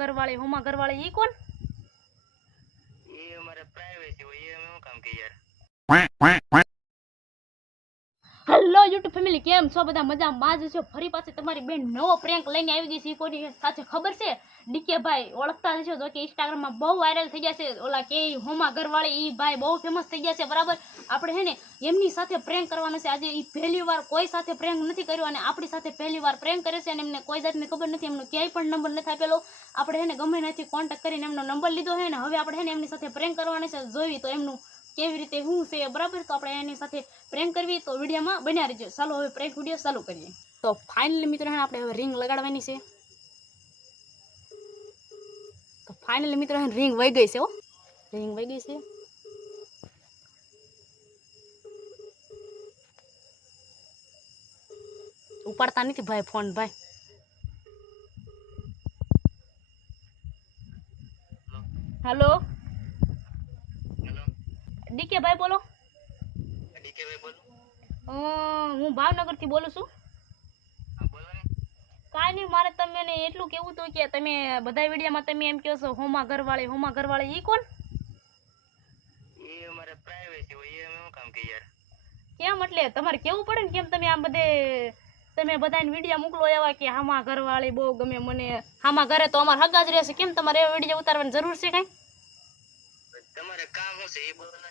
घरवाले होमा घरवाले ये कौन? ये हमारे प्राइवेसी हो ये हम काम के यार હેલો યુટ્યુબ ફેમિલી, કેમ છો બધા? મજામાં જ છો? ફરી પાછી તમારી બેન નવો પ્રેન્ક લઈને આવી ગઈ છે. કોની સાથે ખબર છે? ડીકે ભાઈ ઓળખતા હશો, જો કે ઇન્સ્ટાગ્રામમાં બહુ વાયરલ થઈ ગયા છે. ઓલા કે હોમા ઘરવાળી ઈ ભાઈ બહુ ફેમસ થઈ ગયા છે, બરાબર. આપણે હે ને એમની સાથે પ્રેન્ક કરવાનો છે આજે. ઈ પહેલી વાર કોઈ સાથે પ્રેન્ક નથી કર્યો અને આપણી સાથે પહેલી વાર પ્રેન્ક કરે છે અને એમને કોઈ જાતની ખબર નથી, એમનો ક્યાંય પણ નંબર નથી આપેલો. આપણે હે ને ગમે ત્યાંથી કોન્ટેક્ટ કરીને એમનો નંબર લીધો છે ને હવે આપણે હે ને એમની સાથે પ્રેન્ક કરવાનો છે. જોઈ તો એમનું કેવી રીતે શું છે, બરાબર. તો આપણે એની સાથે પ્રેન્ક કરવી તો વિડીયોમાં બન્યા રહેજો. ચાલો હવે પ્રેન્ક વિડીયો ચાલુ કરીએ. તો ફાઇનલી મિત્રો આપણે હવે રિંગ લગાડવાની છે. તો ફાઇનલી મિત્રો રિંગ વહી ગઈ છે. રિંગ વહી ગઈ છે. ઉપાડતા નથી ભાઈ ફોન. ભાઈ હેલો ડીકે ભાઈ બોલો. ડીકે ભાઈ બોલો. હું ભાવનગર થી બોલું છું. હા બોલો ને. કાંઈ નહીં, મારે તમને એટલું કેવું હતું કે તમે બધા વિડીયોમાં તમે એમ કહો છો હોમા ઘરવાળી ઈ કોણ? ये हमारे प्राइवेसी हो ये हम काम के यार કેમ એટલે તમારે કેવું પડે ને, કેમ તમે આમ બધે તમે બધાને વિડીયો મોકલો એવા કે હામા ઘરવાળી બહુ ગમે મને, હામા ઘરે તો અમારે હગા જ રહેશે, કેમ તમારે એવા વિડીયો ઉતારવાની જરૂર છે કાંઈ? તમારે કામ શું છે એ બોલો ને.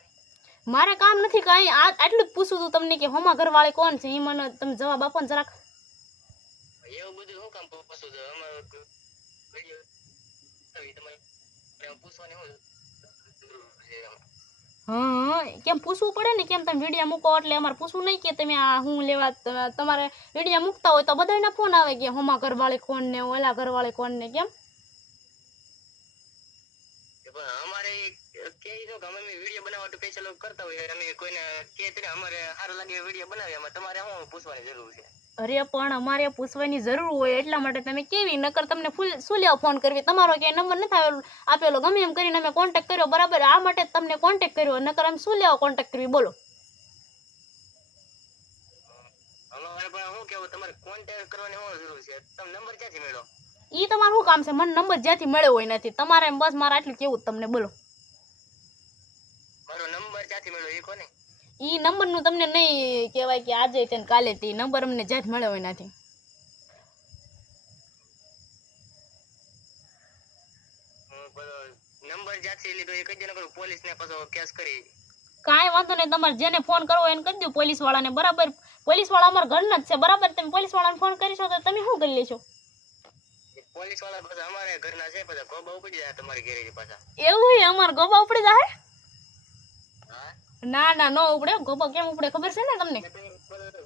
મારે કામ નથી કાંઈ, આટલું જ પૂછું હતું તમને કે હોમા ઘરવાળી કોણ છે, એ મને તમે જવાબ આપો ને જરાક. એવું બધું શું કામ પૂછું છો? અમારે વિડીયો તમારે પૂછવાની શું જરૂર છે? હા કેમ પૂછવું પડે ને, કેમ તમે વિડીયો મૂકો એટલે અમારે પૂછવું નહીં કે તમે આ હું લેવા. તમારે વિડીયો મૂકતા હોય તો બધાના ફોન આવે કે હોમા ઘરવાળી કોણ ને ઓલા ઘરવાળી કોણ ને, કેમ? અમારે કે અમે વિડીયો બનાવવા તો પૈસા લોકો કરતા હોય, અમે કોઈને કે અમારે સારું લાગે વિડીયો બનાવીએ, એમાં તમારે શું પૂછવાની જરૂર છે? અરે પણ અમારે પૂછવાની જરૂર હોય એટલા માટે તમે કેવી, નકર તમને શું લેવા ફોન કરવી? તમારો ક્યાંય નંબર નથી આપેલો, ગમે એમ કરીને અમે કોન્ટેક્ટ કર્યો, બરાબર. આ માટે તમને કોન્ટેક્ટ કર્યો, નકર અમે શું લેવા કોન્ટેક્ટ કરવી? બોલો. અમારે પણ શું કેવું, તમારે કોન્ટેક્ટ કરવાની શું જરૂર છે? તમે નંબર ક્યાંથી મેળવો? ઈ તમારું શું કામ છે? મને નંબર જ્યાંથી મળ્યો હોય નથી તમારે, બસ મારે આટલું કેવું તમને. બોલો. મારો નંબર ક્યાંથી મેળવો એ કોને? ઈ નંબર નું તમને નહીં કહેવાય કે આજે તે કાલે તે નંબર અમને જ્યાંથી મળ્યો હોય નથી. નંબર જ્યાંથી લીધો એ કઈ જણ પોલીસ ને પાછો કેસ કરી. કાંઈ વાંધો નહીં, તમારે જેને ફોન કરવો એને કરી દો, પોલીસ વાળાને, બરાબર. પોલીસ વાળા અમારા ઘરના જ છે, બરાબર. તમે પોલીસ વાળાને ફોન કરીશો તો તમે શું કરી લેશો? પોલીસ વાળા પાછા અમારે ઘરના છે, પાછા ગોબા ઉપડી જાય તમારી ગેરેજ પાછા. એવું અમારા ગોબા ઉપડી જાય? હા ના ના, નો ઉપડે. ગોબા કેમ ઉપડે ખબર છે ને તમને?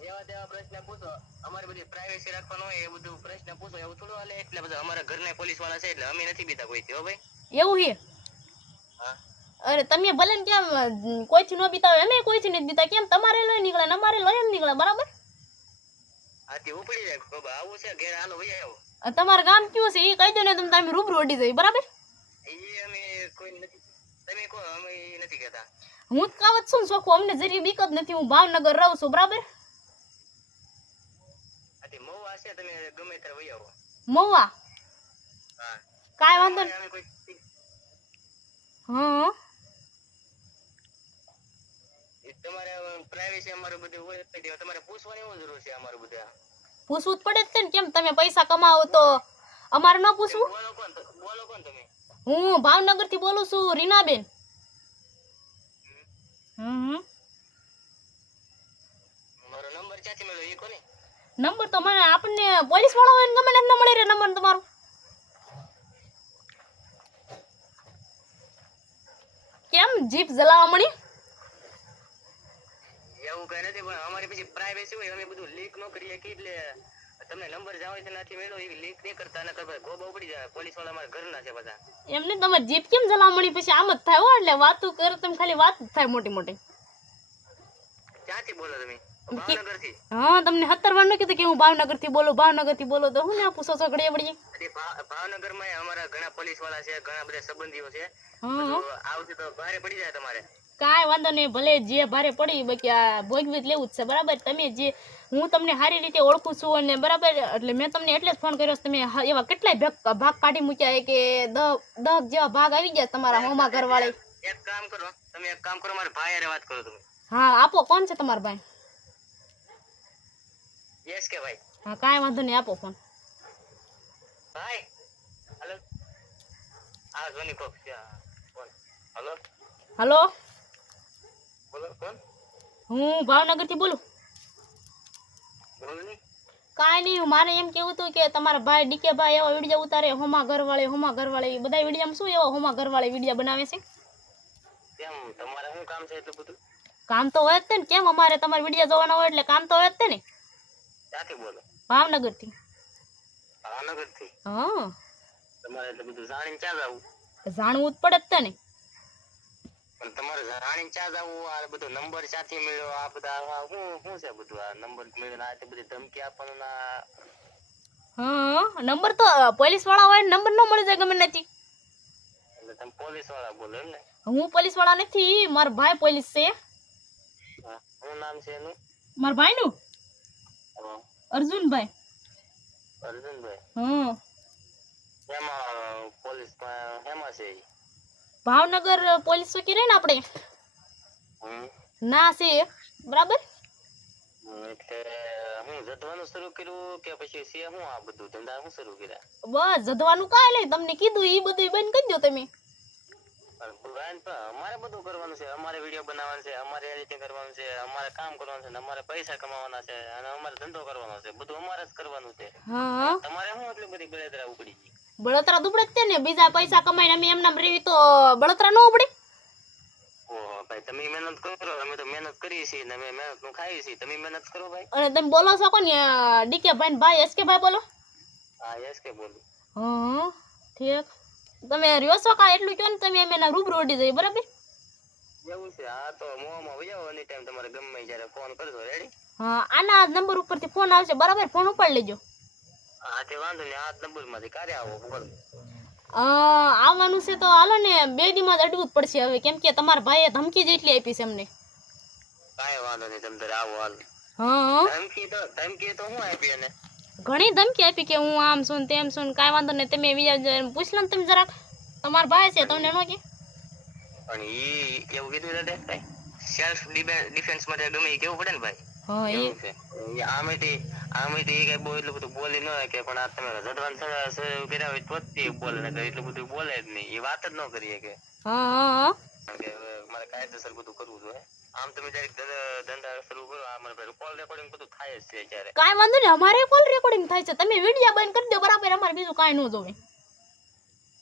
જેવા તેવા પ્રશ્ન પૂછો, અમારે બધી પ્રાઇવેસી રાખવાનો હોય એ બધું પ્રશ્ન પૂછો, એવું થોડું હાલે. એટલે બધા અમારા ઘરના પોલીસ વાળા છે એટલે અમે નથી બીતા કોઈથી. હો ભાઈ. એવું છે? હા. અરે તમે ભલે ને કેમ કોઈથી ન બીતા હોય, અમે કોઈથી નથી બીતા, કેમ તમારે લઈ નીકળે ને અમારે લઈ નીકળે, બરાબર. આથી ઉપડી જાય ગોબા. આવું છે ઘેર, હાલો ભાઈ આવો. તમારું ગામ કયું છે એ કહી દો ને, તમે રૂબરૂ અડી જાય, બરાબર. એ અમે કોઈ નથી, તમે કહો, અમે નથી કહેતા. હું જ કાવત છું સોખું, અમને જરી બીક જ નથી. હું ભાવનગર રહું છું, બરાબર. આથી મહુવા છે, તમે ગમે ત્યારે વહી આવો. મહુવા? હા કાંઈ વાંધો નહીં. અમે કોઈ હા તમારે પ્રાઇવેસી અમારું બધું હોય, તમારે પૂછવાની શું જરૂર છે? અમારું બધું પૂછવું જ પડે જ ને, કેમ તમે પૈસા કમાવો તો અમારે ન પૂછવું? બોલો કોણ તમે? હું ભાવનગર થી બોલું છું, રીનાબેન. મારો નંબર ક્યાંથી મળ્યો એ કોને? નંબર તો મને આપણને પોલીસ વાળા હોય ને ગમે ને મળી રહે નંબર તમારો. કેમ જીપ જલાવા મળી? એવું કઈ નથી, પણ અમારી પછી પ્રાઇવેસી હોય, અમે બધું લીક ન કરીએ કે, એટલે તમને નંબર જાવ છે નથી મેળવો એવી લીક નહીં કરતા, ન કરતા ગોબા ઉપડી જાય. પોલીસ વાળા અમારા ઘરના છે બધા. એમને તમારે જીપ કેમ જલાવા મળી? પછી આમ જ થાય હો, એટલે વાતું કરો તમે, ખાલી વાત જ થાય મોટી મોટી. ક્યાંથી બોલો તમે? ભાવનગર થી? હા, તમને 17 વાર ન કીધું કે હું ભાવનગર થી બોલું, ભાવનગર થી બોલો તો હું ને પૂછો છો ઘડીએ વળીએ. ભાવનગર માં અમારા ઘણા પોલીસ વાળા છે, ઘણા બધા સંબંધીઓ છે. આવતી તો ભારે પડી જાય તમારે. કાંઈ વાંધો નહીં, ભલે જે ભારે પડી બાકી આ ભોગવી જ લેવું જ છે બરાબર. તમે જે હું તમને સારી રીતે ઓળખું છું અને બરાબર એટલે મેં તમને એટલે જ ફોન કર્યો છે. તમે એવા કેટલાય ભાગ કાઢી મૂક્યા કે 10 જેવા ભાગ આવી ગયા તમારા હોમા ઘરવાળે. એક કામ કરો, તમે એક કામ કરો, મારા ભાઈ હારે વાત કરો તમે. હા આપો, કોણ છે તમારા ભાઈ? યસ કે ભાઈ? હા કાંઈ વાંધો નહીં, આપો ફોન. ભાઈ હેલો, હા જોની કોક છે કોણ? હેલો હલો, બોલો કોણ? હું ભાવનગરથી બોલું. બોલો ની. કાંઈ નહીં, મારે એમ કેવું હતું કે તમારા ભાઈ ડીકે ભાઈ એવા વિડીયો ઉતારે હોમા ઘરવાળે એ બધા વિડીયો શું એવા હોમા ઘરવાળે વિડીયો બનાવે છે? કેમ તમારે શું કામ છે એટલું બધું? કામ તો હોય જ તે ને, કેમ અમારે તમારા વિડીયો જોવાના હોય એટલે કામ તો હોય જ તે ને. ક્યાંથી બોલો? ભાવનગરથી. ભાવનગરથી? હા તમારે એટલે બધું જાણીને ક્યાં જવું? જાણવું જ પડે જ તે ને. પણ તમારે જાણીને ક્યાં જવું? આ બધો નંબર ક્યાંથી મળ્યો? આ બધા શું છે બધું? આ નંબર મળ્યો આ બધી ધમકી આપવાનું ના? હા નંબર તો પોલીસ વાળા હોય ને નંબર ન મળી જાય ગમે નથી. એટલે તમે પોલીસ વાળા બોલો એમ ને? હું પોલીસ વાળા નથી, મારો ભાઈ પોલીસ છે. શું નામ છે એનું? મારા ભાઈનું અર્જુનભાઈ. અર્જુનભાઈ? હા એમાં પોલીસ હેમાં છે? ભાવનગર પોલીસ ચોકી રહે ને આપણે ના છે બરાબર. એટલે હું જધવાનું શરૂ કર્યું કે પછી છે હું આ બધું ધંધા હું શરૂ કર્યા? બસ જધવાનું કાંઈ નહીં, તમને કીધું એ બધું બંધ કરી દો તમે. અમારે બધું કરવાનું છે, અમારે વિડીયો બનાવવાનું છે, અમારે એડિટિંગ કરવાનું છે, અમારે કામ કરવાનું છે, અમારે પૈસા કમાવાના છે અને અમારે ધંધો કરવાનો છે, બધું અમારે જ કરવાનું છે. હા તમારે શું એટલી બધી બળતરા ઉપડી ગઈ? બળતરા દુબળે જ છે ને, બીજા પૈસા કમાઈને અમે એમનામ રેવી તો બળતરા ન ઉપડે? ઓહો ભાઈ, તમે મહેનત કરો, અમે તો મહેનત કરીએ છીએ ને અમે મહેનત નું ખાઈએ છીએ, તમે મહેનત કરો ભાઈ. અને તમે બોલો છો કોને? ડીકે ભાઈ ને ભાઈ એસકે ભાઈ બોલો? હા યસ કે બોલું. હા ઠીક, તમે રહ્યો છો કા એટલું કહો ને, તમે એમ એના રૂબરૂ ઉડી જાય બરાબર. એવું છે? હા તો મોમાં વજાવો, એની ટાઈમ તમારે ગમે જ્યારે ફોન કરજો. રેડી? હા આના નંબર ઉપરથી ફોન આવશે બરાબર, ફોન ઉપાડી લેજો. હા તે વાંધો નહીં, આ નંબર માંથી ક્યારે આવો બોલો? આવવાનું છે તો હાલો ને, 2 દીમાં જ અડવું જ પડશે હવે, કેમ કે તમારા ભાઈએ ધમકી જેટલી આપી છે અમને. કાંઈ વાંધો નહીં, તમે તારે આવો હાલ. હા ધમકી તો હું આપી એને? ઘણી ધમકી આપી કે હું આમ છું ને તેમ છું ને. કાંઈ વાંધો નહીં, તમે બીજા પૂછ લો ને તમે જરાક, તમારા ભાઈ છે તમને ન કે. પણ ઈ એવું કીધું છે ભાઈ, સેલ્ફ ડિફેન્સ માટે ગમે ઈ કેવું પડે ને ભાઈ. હા એવું છે. આમેથી ઈ કઈ બહુ એટલું બધું બોલી ન કે, પણ આ તમે જડવાન કર્યા હોય તો જ બોલે, ને એટલું બધું બોલે જ નહીં, એ વાત જ ન કરીએ કે. હા કારણ કે મારે કાયદેસર બધું કરવું જોઈએ. આમ તમે ડાયરેક્ટ ધંધા શરૂ કરો, આ મારે કોલ રેકોર્ડિંગ બધું થાય જ છે અત્યારે. કાંઈ વાંધો નહીં, અમારે કોલ રેકોર્ડિંગ થાય છે, તમે વિડીયો બંધ કરી દો બરાબર, અમારે બીજું કાંઈ ન જોવે.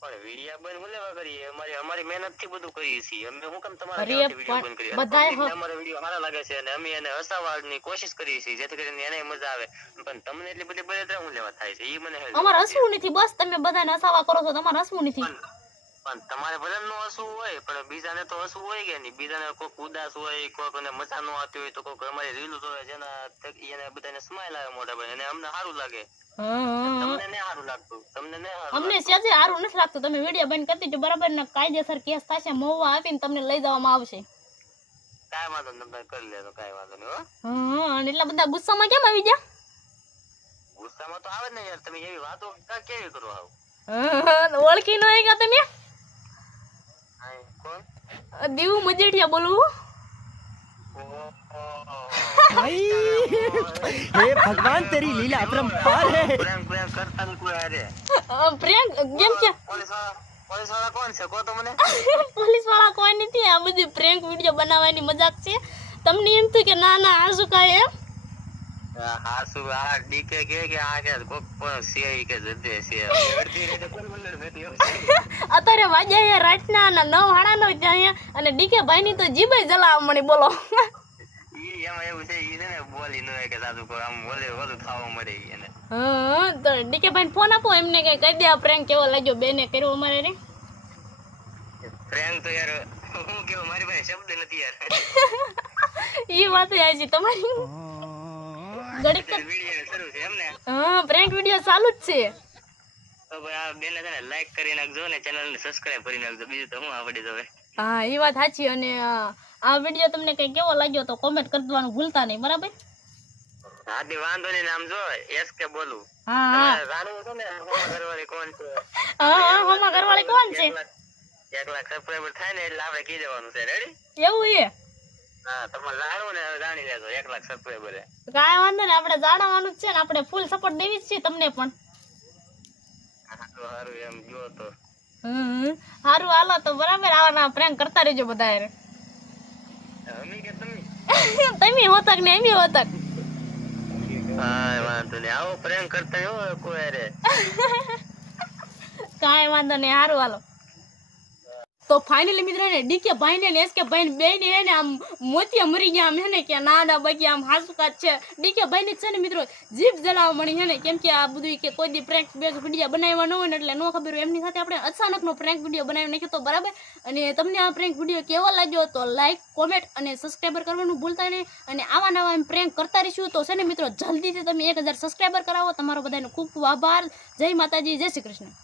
પણ વિડીયા બંધ હું લેવા કરીએ? અમારી મહેનત થી બધું કરીએ છીએ અમે. હું કેમ અરે તમારા વિડીયો બંધ કરીએ? બધાય અમારા વિડીયો સારા લાગે છે અને અમે એને હસાવવાની કોશિશ કરીએ છીએ, જેથી કરીને એને મજા આવે. પણ તમને એટલી બધી બળતરા હું લેવા થાય છે એ મને અમારે હસવું નથી, બસ તમે બધાને હસાવા કરો છો, તમારે હસવું નથી. પણ તમારે ભલે નો હસવું હોય, પણ બીજાને તો હસવું હોય કે નહીં? બીજાને કોઈક ઉદાસ હોય, કોઈકને મજા ન આવતી હોય, તો કોઈક અમારી રીલ જોવે જેના થકી એને બધાને સ્માઈલ આવે મોઢા પર, અને અમને સારું લાગે. તમને નહીં સારું લાગતું? તમને નહીં સારું? અમને સેજે સારું નથી લાગતું. તમે વિડીયો બંધ કરી દેજો બરાબર, ને કાયદેસર કેસ થશે, મહુવા આપીને તમને લઈ જવામાં આવશે. કાંઈ વાંધો નહીં, તમે કરી લેજો, કાંઈ વાંધો નહીં. અને એટલા બધા ગુસ્સામાં કેમ આવી ગયા? ગુસ્સામાં તો આવે ને યાર, તમે એવી વાતો કેવી કરો? ઓળખી ન ગયા તમે? કોણ? દીવ મજેઠિયા બોલું. हे भगवान तेरी लीला अपरंपार है। પ્રેન્ક કરતા ની કોઈ આરે? પ્રેન્ક કેમ છે? પોલીસ વાળા કોણ છે? કો તો મને. પોલીસ વાળા કોઈ નથી, આ બધી પ્રેન્ક વિડીયો બનાવવાની મજાક છે. તમને એમ થયું કે ના ના આ શું કાય એમ? હા શું આ ડીકે કે આ કે કોક પણ છે કે જદે છે અડધી રેતે કોણ મંડળ બેઠી હોય? અત્યારે વાગ્યા રાતના 9:30 ત્યાં, અને ડીકે ભાઈ ની તો જીભે જલાવા મળી બોલો. ઈ એમાં એવું છે, ઈ ને બોલી ન હોય કે સાદું કોઈ આમ બોલે બધું ખાવા મળે એને. હા તો ડીકે ભાઈ ફોન આપો, એમને કઈ કહી દે આ પ્રેન્ક કેવો લાગ્યો, બેને કર્યો અમારે રે. પ્રેન્ક તો યાર હું કેવું, મારી પાસે શબ્દ નથી યાર. ઈ વાત છે તમારી. ઘડીક વિડિયો શરૂ છે એમ ને? હા પ્રેન્ક વિડીયો ચાલુ જ છે. તો ભાઈ આ બેને છે ને લાઈક કરી નાખજો ને ચેનલ ને સબસ્ક્રાઇબ કરી નાખજો, બીજું તો હું આવડી જવે. હા એ વાત સાચી. અને આ વિડીયો તમને કઈ કેવો લાગ્યો તો કોમેન્ટ કરી દેવાનું ભૂલતા નહીં, બરાબર? હાથી વાંધો નહીં, નામ જો SK બોલું. હા હા જાણવું છે ને હોમા ઘરવાળી કોણ છે? હા હોમા ઘરવાળી કોણ છે? 1 લાખ સબસ્ક્રાઇબર થાય ને એટલે આપણે કહી દેવાનું છે. રેડી? એવું છે? હા, તમારે જાણવું ને હવે જાણી લેજો. 1 લાખ સબસ્ક્રાઇબર છે. કાંઈ વાંધો ને, આપણે જાણવાનું જ છે ને, આપણે ફૂલ સપોર્ટ દેવી જ છે તમને પણ. સારું એમ જો તો. સારું હાલો તો બરાબર, આવાના પ્રેન્ક કરતા રહેજો બધા યાર. અમી કે તમે? તમે હોતક ને એમી હોતક. હા વાંધો નહીં, આવો પ્રેમ કરતા હો કોઈ રે. કાંઈ વાંધો નહીં, સારું હાલો. તો ફાઇનલી મિત્રો ને ડીકે ભાઈ ને એસકે ભાઈ બે ને હે ને આમ મોતિયા મરી ગયા આમ હે ને કે ના બાકી આમ હાસુકાત છે. ડીકે ભાઈ ને છે ને મિત્રો જીભ જલાવા મળી હે ને, કેમ કે આ બધું કે કોઈ દી પ્રેન્ક વિડીયો બનાવવા ન હોય ને એટલે ન ખબર હોય, એમની સાથે આપણે અચાનક નો પ્રેન્ક વિડીયો બનાવી નાખ્યો તો બરાબર. અને તમને આ પ્રેન્ક વિડીયો કેવો લાગ્યો તો લાઈક કોમેન્ટ અને સબસ્ક્રાઈબર કરવાનું ભૂલતા નહીં. અને આવા નવા એમ પ્રેન્ક કરતા રહીશું તો છે ને મિત્રો જલ્દીથી તમે 1000 સબસ્ક્રાઈબર કરાવો. તમારો બધાનો ખૂબ ખૂબ આભાર. જય માતાજી, જય શ્રી કૃષ્ણ.